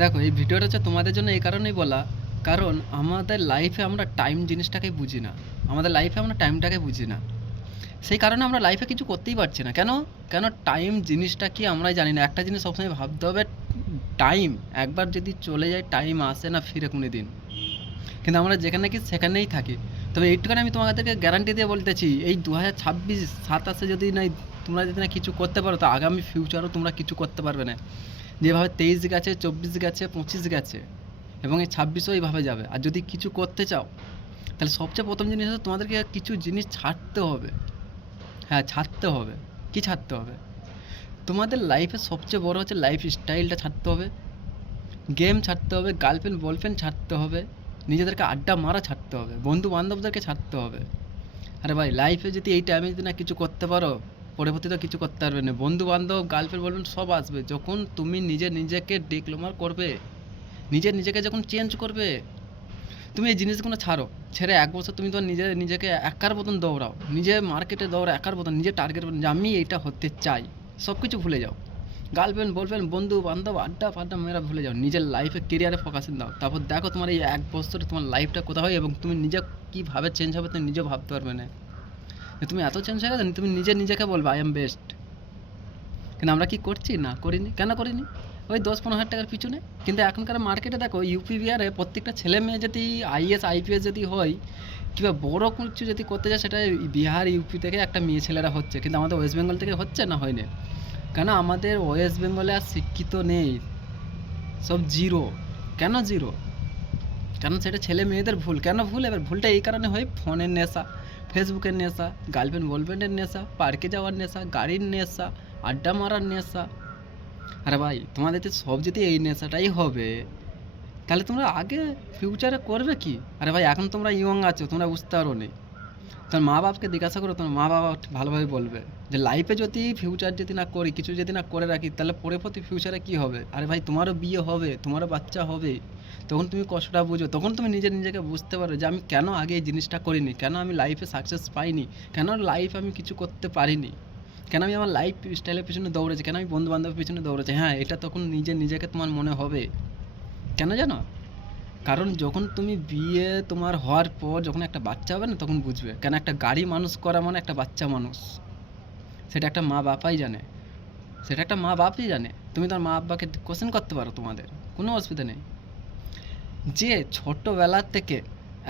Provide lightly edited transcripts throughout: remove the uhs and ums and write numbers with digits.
দেখো, এই ভিডিওটা হচ্ছে তোমাদের জন্য এই কারণেই বলা, কারণ আমাদের লাইফে আমরা টাইম জিনিসটাকে বুঝি না। আমাদের লাইফে আমরা টাইমটাকে বুঝি না, সেই কারণে আমরা লাইফে কিছু করতেই পারছি না। কেন? কেন টাইম জিনিসটা কি আমরাই জানি না। একটা জিনিস সবসময় ভাবতে হবে, টাইম একবার যদি চলে যায়, টাইম আসে না ফিরে কোনো দিন। কিন্তু আমরা যেখানে কি সেখানেই থাকি। তবে এইটুখানি আমি তোমাদেরকে গ্যারান্টি দিয়ে বলতেছি, এই 2026-27 যদি না তোমরা যদি না কিছু করতে পারো, তো আগামী ফিউচারও তোমরা কিছু করতে পারবে না। যেভাবে 23 গেছে, 24 গেছে, 25 গেছে, এবং এই 26ও এইভাবে যাবে। আর যদি কিছু করতে চাও, তাহলে সবচেয়ে প্রথম জিনিস হচ্ছে তোমাদেরকে কিছু জিনিস ছাড়তে হবে। হ্যাঁ, ছাড়তে হবে। কি ছাড়তে হবে? তোমাদের লাইফে সবচেয়ে বড় হচ্ছে লাইফ স্টাইলটা ছাড়তে হবে, গেম ছাড়তে হবে, গার্লফ্রেন্ড বয়ফ্রেন্ড ছাড়তে হবে, নিজেদেরকে আড্ডা মারা ছাড়তে হবে, বন্ধু বান্ধবদেরকে ছাড়তে হবে। আরে ভাই, লাইফে যদি এই টাইমে যদি না কিছু করতে পারো, পরবর্তীতে কিছু করতে পারবে না। বন্ধু বান্ধব, গার্লফ্রেন্ড বয়ফ্রেন্ড সব আসবে যখন তুমি নিজেকে ডিক্লোমার করবে, নিজেকে যখন চেঞ্জ করবে। তুমি এই জিনিসগুলো ছাড়ো, ছেড়ে 1 বছর তুমি তোমার নিজেকে একার মতন দৌড়াও, নিজে মার্কেটে দৌড়াও একার মতন, নিজের টার্গেট যে আমি এইটা হতে চাই। সব কিছু ভুলে যাও, গার্লফ্রেন্ড বয়ফ্রেন্ড বন্ধু বান্ধব আড্ডা ফাড্ডা মেরা ভুলে যাও, নিজের লাইফে কেরিয়ারে ফোকাসিং দাও। তারপর দেখো তোমার এই 1 বছরে তোমার লাইফটা কোথায় হয়, এবং তুমি নিজে কীভাবে চেঞ্জ হবে তুমি নিজেও ভাবতে পারবে না যে তুমি এত চেঞ্জ হয়ে গেছো। তুমি নিজেকে বলবে আই এম বেস্ট। কিন্তু আমরা কি করছি? না, করিনি। কেন করিনি? ওই 10-15 হাজার টাকার পিছনে। কিন্তু এখনকার মার্কেটে দেখো, ইউপি বিহারে প্রত্যেকটা ছেলে মেয়ে যদি আইএস আইপিএস যদি হয়, কিংবা বড় কিছু যদি করতে যায়, সেটা বিহার ইউপি থেকে একটা মেয়ে ছেলেরা হচ্ছে। কিন্তু আমাদের ওয়েস্ট বেঙ্গল থেকে হচ্ছে না, হয়নি। কেন? আমাদের ওয়েস্ট বেঙ্গলে আর শিক্ষিত নেই, সব জিরো। কেন জিরো? কারণ সেটা ছেলে মেয়েদের ভুল। কেন ভুল? এবার ভুলটা এই কারণে হয়, ফোনের নেশা, ফেসবুকের নেশা, গার্লফ্রেন্ড বয়ফ্রেন্ডের নেশা, পার্কে যাওয়ার নেশা, গাড়ির নেশা, আড্ডা মারার নেশা। আরে ভাই, তোমাদের তো সব যদি এই নেশাটাই হবে, তাহলে তোমরা আগে ফিউচারে করবে কি? আরে ভাই, এখন তোমরা ইয়ং আছো, তোমরা বুঝতে পারো নি। তোমার মা বাপকে জিজ্ঞাসা করো, তোমার মা বাবা ভালোভাবে বলবে যে লাইফে যদি ফিউচার যদি না করি, কিছু যদি না করে রাখি, তাহলে পরবর্তী ফিউচারে কি হবে? আরে ভাই, তোমারও বিয়ে হবে, তোমারও বাচ্চা হবে, তখন তুমি কষ্টটা বুঝো, তখন তুমি নিজেকে বুঝতে পারো যে আমি কেন আগে এই জিনিসটা করিনি, কেন আমি লাইফে সাকসেস পাইনি, কেন লাইফ আমি কিছু করতে পারিনি, কেন আমি আমার লাইফ স্টাইলের পিছনে দৌড়েছি, কেন আমি বন্ধু বান্ধবের পিছনে দৌড়েছি। হ্যাঁ, এটা তখন নিজেকে তোমার মনে হবে। কেন জানো? কারণ যখন তুমি বিয়ে তোমার হওয়ার পর যখন একটা বাচ্চা হবে না, তখন বুঝবে। কেন? একটা গাড়ি মানুষ করা মানে একটা বাচ্চা মানুষ, সেটা একটা মা বাপাই জানে, সেটা একটা মা বাপই জানে। তুমি তোমার মা বাবাকে কোশ্চেন করতে পারো, তোমাদের কোনো অসুবিধা নেই। যে ছোটোবেলার থেকে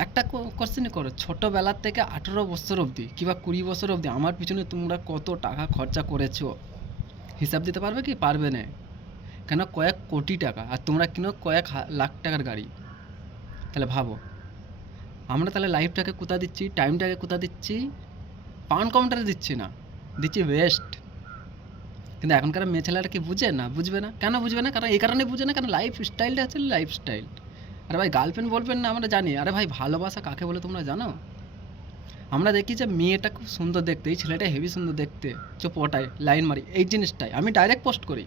একটা কোশ্চেনই করো, ছোটোবেলার থেকে 18 বছর অবধি কিংবা 20 বছর অবধি আমার পিছনে তোমরা কত টাকা খরচা করেছো, হিসাব দিতে পারবে কি? পারবে না। কেন? কয়েক কোটি টাকা, আর তোমরা কিনো কয়েক লাখ টাকার গাড়ি। তাহলে ভাবো, আমরা তাহলে লাইফটাকে কোথা দিচ্ছি, টাইমটাকে কোথা দিচ্ছি? পাউন্ড কাউন্টারে দিচ্ছি না, দিচ্ছি ওয়েস্ট। কিন্তু এখনকার মেয়ে ছেলেরা কি বুঝে? না, বুঝবে না। কেন বুঝবে না? কারণ এই কারণে বুঝে না, কারণ লাইফ স্টাইলটা হচ্ছে লাইফ স্টাইল। আরে ভাই, গার্লফ্রেন্ড বলবেন না আমরা জানি। আরে ভাই, ভালোবাসা কাকে বলে তোমরা জানো? আমরা দেখি যে মেয়েটা খুব সুন্দর দেখতে, এই ছেলেটা হেভি সুন্দর দেখতে, পটায় লাইন মারি, এই জিনিসটাই আমি ডাইরেক্ট পোস্ট করি।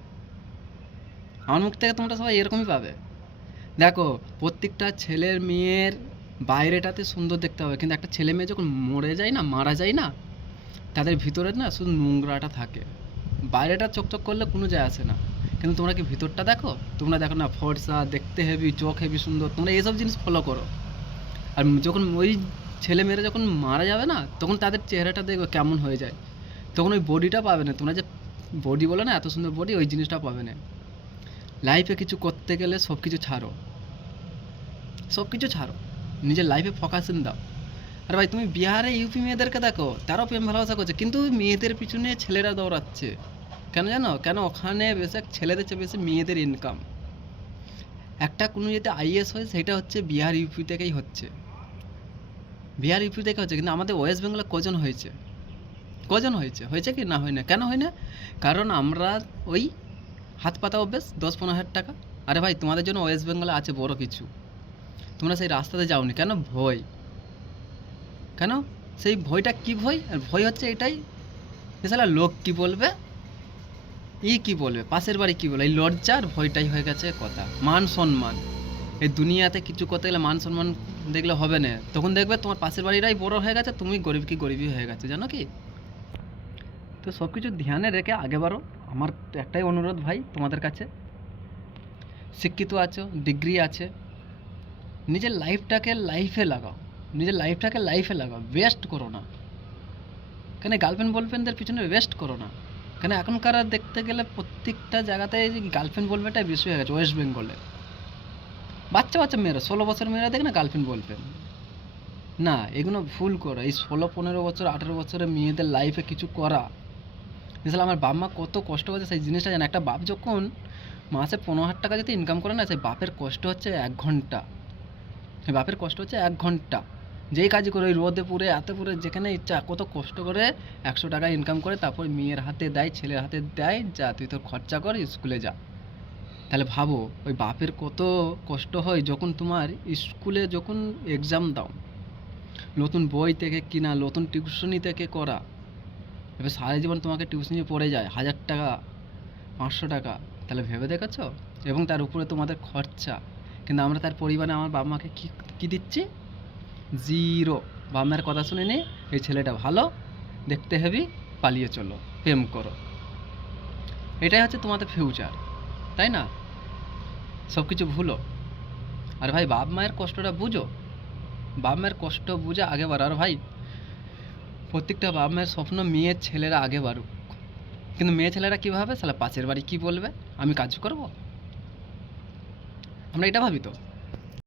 আমার মুখ থেকে তোমরা সবাই এরকমই পাবে। দেখো, প্রত্যেকটা ছেলের মেয়ের বাইরেটাতে সুন্দর দেখতে হবে, কিন্তু একটা ছেলে মেয়ে যখন মরে যায় না, মারা যায় না, তাদের ভিতরে না শুধু নোংরাটা থাকে। বাইরেটা চকচক করলে কোনো যায় আসে না, কিন্তু তোমরা কি ভিতরটা দেখো? তোমরা দেখো না, ফর্সা দেখতে হেভি, চোখ হেভি সুন্দর, তোমরা এইসব জিনিস ফলো করো। আর যখন ওই ছেলে মেয়েরা যখন মারা যাবে না, তখন তাদের চেহারাটা দেখবে কেমন হয়ে যায়, তখন ওই বডিটা পাবে না। তোমরা যে বডি বলো না, এত সুন্দর বডি, ওই জিনিসটা পাবে না। লাইফে কিছু করতে গেলে সব কিছু ছাড়ো, সব কিছু ছাড়ো, নিজের লাইফে ফোকাসিং দাও। আর ভাই, তুমি বিহারে ইউপি মেয়েদেরকে দেখো, তারাও প্রেম ভালোবাসা করছে, কিন্তু মেয়েদের পিছনে ছেলেরা দৌড়াচ্ছে। কেন জানো? কেন? ওখানে বেশি ছেলেদের চেয়ে বেশি মেয়েদের ইনকাম। একটা কোনো যদি আইএস হয়, সেটা হচ্ছে বিহার ইউপি থেকেই হচ্ছে, বিহার ইউপি থেকে হচ্ছে। কিন্তু আমাদের ওয়েস্ট বেঙ্গলে কজন হয়েছে? কজন হয়েছে? হয়েছে কি? না, হয় না। কেন হয় না? কারণ আমরা ওই হাত পাতা অভ্যেস, 10-15 হাজার টাকা। আরে ভাই, তোমাদের জন্য ওয়েস্ট বেঙ্গলে আছে বড় কিছু, তোমরা সেই রাস্তাতে যাওনি কেন? ভয়। কেন? সেই ভয়টা কি ভয়? আর ভয় হচ্ছে এটাই, এছাড়া লোক কি বলবে, কি বলবে, পাশের বাড়ি কি বলবে, এই লজ্জার ভয়টাই হয়ে গেছে কথা। মান সম্মান, এই দুনিয়াতে কিছু করতে গেলে মান সম্মান দেখলে হবে না, তখন দেখবে তোমার পাশের বাড়িটাই বড় হয়ে গেছে, তুমি গরিব কি গরিবই হয়ে গেছে, জানো কি? তো সব কিছু ধ্যানে রেখে আগে বাড়ো। আমার একটাই অনুরোধ ভাই তোমাদের কাছে, শিক্ষিত আছো, ডিগ্রি আছে, নিজের লাইফটাকে লাইফে লাগাও, ওয়েস্ট করো না। কেন গার্লফ্রেন্ড বয়ফ্রেন্ডদের পিছনে ওয়েস্ট করো না। কেন এখনকার আর দেখতে গেলে প্রত্যেকটা জায়গাতে গার্লফ্রেন্ড বয়ফ্রেন্ডটাই বেশি হয়ে গেছে ওয়েস্ট বেঙ্গলে। বাচ্চা বাচ্চা মেয়েরা 16 বছর মেয়েরা দেখ না গার্লফ্রেন্ড বয়ফ্রেন্ড। না, এগুলো ভুল করা। এই 16, 15 বছর, 18 বছরের মেয়েদের লাইফে কিছু করা, আসলে আমার বাপ মা কত কষ্ট করছে সেই জিনিসটা জানে। একটা বাপ যখন মাসে 15,000 টাকা যদি ইনকাম করে না, সেই বাপের কষ্ট হচ্ছে 1 ঘন্টা। সেই বাপের কষ্ট হচ্ছে 1 ঘন্টা। যেই কাজই করে, ওই রোদে পুড়ে এত পুড়ে যেখানে ইচ্ছা কত কষ্ট করে 100 টাকা ইনকাম করে, তারপর মেয়ের হাতে দেয়, ছেলের হাতে দেয়, যা তুই তোর খরচা কর, স্কুলে যা। তাহলে ভাবো ওই বাপের কত কষ্ট হয় যখন তোমার স্কুলে যখন এক্সাম দাও, নতুন বই থেকে কিনা, নতুন টিউশনি থেকে করা, এবার সারা জীবন তোমাকে টিউশনি পড়ে যায় 1000 টাকা, 500 টাকা। তাহলে ভেবে দেখেছো? এবং তার উপরে তোমাদের খরচা। কিন্তু আমরা তার পরিমাণে আমার বাবা মাকে কী দিচ্ছি? জিরো। বাবা মায়ের কথা শুনে নি, এই ছেলেটা ভালো, দেখতে হেবি, পালিয়ে চলো, প্রেম করো। এটাই হচ্ছে তোমাদের ফিউচার, তাই না? সব কিছু ভুলো। আর ভাই বাপ মায়ের কষ্টটা বুঝো, বাপ মায়ের কষ্ট বুঝে আগে বাড়ো। আর ভাই প্রত্যেকটা বাপ মায়ের স্বপ্ন মেয়ের ছেলেরা আগে বাড়ুক। কিন্তু মেয়ে ছেলেরা কী ভাবে, শালা পাশের বাড়ি কী বলবে, আমি কাজ করব, আমরা এটা ভাবি তো।